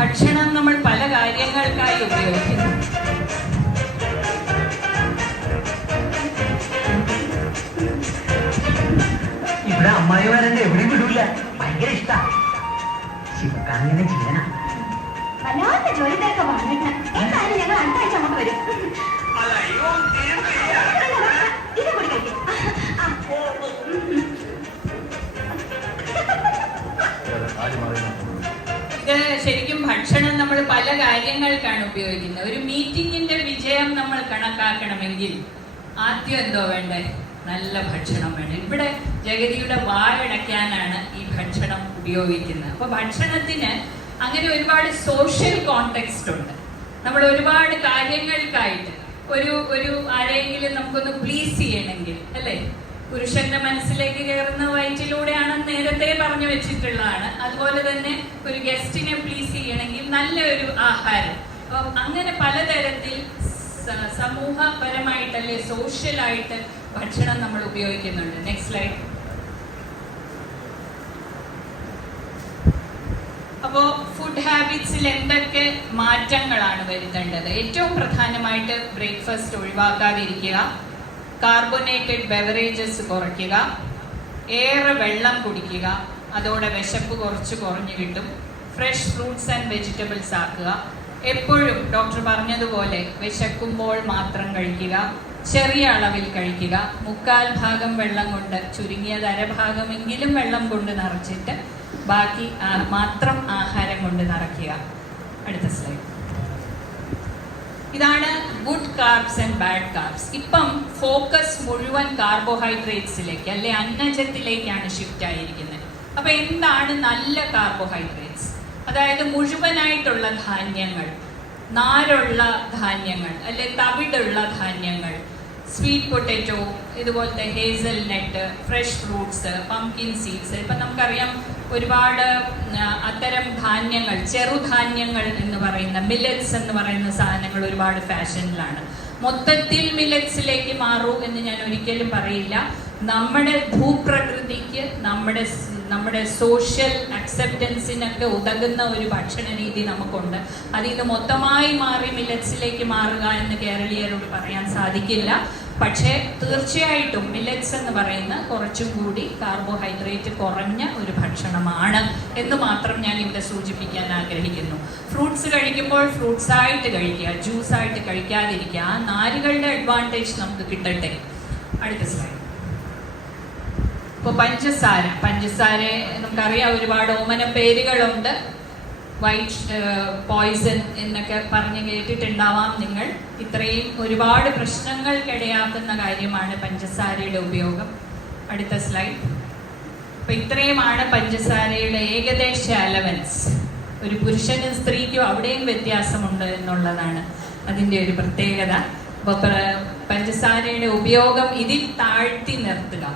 ഭക്ഷണം നമ്മൾ പല കാര്യങ്ങൾക്കായി ഉപയോഗിക്കുന്നു. ഇവിടെ അമ്മായിമാരെന്നെ എവിടെയും വിടൂല, ഭയങ്കര ഇഷ്ട. ശിവകാന്തിന്റെ ജീവന. വല്ലാത്ത ജോലിക്കാരൊക്കെ വന്നിട്ട് എന്തായാലും ഞങ്ങൾ അടുത്ത ആഴ്ച അങ്ങോട്ട് വരും. ഇത് കൂടി കഴിക്കും. ഇത് ശരിക്കും ഭക്ഷണം നമ്മൾ പല കാര്യങ്ങൾക്കാണ് ഉപയോഗിക്കുന്നത്. ഒരു മീറ്റിംഗിന്റെ വിജയം നമ്മൾ കണക്കാക്കണമെങ്കിൽ ആദ്യം എന്തോ വേണ്ടേ? നല്ല ഭക്ഷണം വേണം. ഇവിടെ ജഗതിയുടെ വായടയ്ക്കാനാണ് ഈ ഭക്ഷണം ഉപയോഗിക്കുന്നത്. അപ്പൊ ഭക്ഷണത്തിന് അങ്ങനെ ഒരുപാട് സോഷ്യൽ കോണ്ടെക്സ്റ്റ് ഉണ്ട്. നമ്മൾ ഒരുപാട് കാര്യങ്ങൾക്കായിട്ട് ഒരു ആരെങ്കിലും നമുക്കൊന്ന് പ്ലീസ് ചെയ്യണമെങ്കിൽ, അല്ലേ, പുരുഷന്റെ മനസ്സിലേക്ക് കയറുന്ന വയറ്റിലൂടെയാണെന്ന് നേരത്തെ പറഞ്ഞു വെച്ചിട്ടുള്ളതാണ്. അതുപോലെ തന്നെ ഒരു ഗസ്റ്റിനെ പ്ലീസ് ചെയ്യണമെങ്കിൽ നല്ലൊരു ആഹാരം. അപ്പം അങ്ങനെ പലതരത്തിൽ സമൂഹപരമായിട്ടല്ലേ, സോഷ്യലായിട്ട് ഭക്ഷണം നമ്മൾ ഉപയോഗിക്കുന്നുണ്ട്. Next slide. അപ്പോൾ ഫുഡ് ഹാബിറ്റ്സിൽ എന്തൊക്കെ മാറ്റങ്ങളാണ് വരുത്തേണ്ടത്? ഏറ്റവും പ്രധാനമായിട്ട് ബ്രേക്ക്ഫാസ്റ്റ് ഒഴിവാക്കാതിരിക്കുക, കാർബണേറ്റഡ് ബെവറേജസ് കുറയ്ക്കുക, ഏറെ വെള്ളം കുടിക്കുക, അതോടെ വിശപ്പ് കുറഞ്ഞു കിട്ടും. ഫ്രഷ് ഫ്രൂട്ട്സ് ആൻഡ് വെജിറ്റബിൾസ് ആക്കുക. എപ്പോഴും ഡോക്ടർ പറഞ്ഞതുപോലെ വിശക്കുമ്പോൾ മാത്രം കഴിക്കുക, ചെറിയ അളവിൽ കഴിക്കുക. 1/4 ഭാഗം വെള്ളം കൊണ്ട്, ചുരുങ്ങിയത് അരഭാഗമെങ്കിലും വെള്ളം കൊണ്ട് നിറച്ചിട്ട് ബാക്കി മാത്രം ആഹാരം കൊണ്ട് നിറയ്ക്കുക. അടുത്ത സ്ലൈഡ്. ഇതാണ് good carbs and bad carbs. ഇപ്പം ഫോക്കസ് മുഴുവൻ കാർബോഹൈഡ്രേറ്റ്സിലേക്ക്, അല്ലെ അന്നജത്തിലേക്കാണ് ഷിഫ്റ്റ് ആയിരിക്കുന്നത്. അപ്പൊ എന്താണ് നല്ല കാർബോഹൈഡ്രേറ്റ്സ്? അതായത് മുഴുവനായിട്ടുള്ള ധാന്യങ്ങൾ, നാരുള്ള ധാന്യങ്ങൾ, അല്ലെ തവിടുള്ള ധാന്യങ്ങൾ, സ്വീറ്റ് പൊട്ടാറ്റോ, ഇതുപോലത്തെ ഹേസൽ നട്ട്, ഫ്രഷ് ഫ്രൂട്ട്സ്, പംകിൻ സീഡ്സ്. ഇപ്പം നമുക്കറിയാം ഒരുപാട് അത്തരം ധാന്യങ്ങൾ, ചെറുധാന്യങ്ങൾ എന്ന് പറയുന്ന മില്ലറ്റ്സ് എന്ന് പറയുന്ന സാധനങ്ങൾ ഒരുപാട് ഫാഷനിലാണ്. മൊത്തത്തിൽ മില്ലറ്റ്സിലേക്ക് മാറൂ എന്ന് ഞാൻ ഒരിക്കലും പറയില്ല. നമ്മുടെ ഭൂപ്രകൃതിക്ക്, നമ്മുടെ സോഷ്യൽ അക്സെപ്റ്റൻസിനൊക്കെ ഉതകുന്ന ഒരു ഭക്ഷണ രീതി നമുക്കുണ്ട്. അതിൽ നിന്ന് മൊത്തമായി മാറി മില്ലറ്റ്സിലേക്ക് മാറുക എന്ന് കേരളീയരോട് പറയാൻ സാധിക്കില്ല. പക്ഷേ തീർച്ചയായിട്ടും മില്ലറ്റ്സ് എന്ന് പറയുന്ന കുറച്ചും കൂടി കാർബോഹൈഡ്രേറ്റ് കുറഞ്ഞ ഒരു ഭക്ഷണമാണ് എന്ന് മാത്രം ഞാൻ ഇവിടെ സൂചിപ്പിക്കാൻ ആഗ്രഹിക്കുന്നു. ഫ്രൂട്ട്സ് കഴിക്കുമ്പോൾ ഫ്രൂട്ട്സ് ആയിട്ട് കഴിക്കുക, ജ്യൂസ് ആയിട്ട് കഴിക്കാതിരിക്കുക. ആ നാരുകളുടെ അഡ്വാൻറ്റേജ് നമുക്ക് കിട്ടട്ടെ. അടുത്ത സ്ലൈഡ്. ഇപ്പോൾ പഞ്ചസാര നമുക്കറിയാം, ഒരുപാട് ഓമന പേരുകളുണ്ട്. വൈറ്റ് പോയിസൺ എന്നൊക്കെ പറഞ്ഞ് കേട്ടിട്ടുണ്ടാവാം നിങ്ങൾ. ഇത്രയും ഒരുപാട് പ്രശ്നങ്ങൾക്കിടയാക്കുന്ന കാര്യമാണ് പഞ്ചസാരയുടെ ഉപയോഗം. അടുത്ത സ്ലൈഡ്. അപ്പൊ ഇത്രയുമാണ് പഞ്ചസാരയുടെ ഏകദേശ അലവൻസ്. ഒരു പുരുഷനും സ്ത്രീക്കും അവിടെയും വ്യത്യാസമുണ്ട് എന്നുള്ളതാണ് അതിൻ്റെ ഒരു പ്രത്യേകത. അപ്പൊ പഞ്ചസാരയുടെ ഉപയോഗം ഇതിൽ താഴ്ത്തി നിർത്തുക.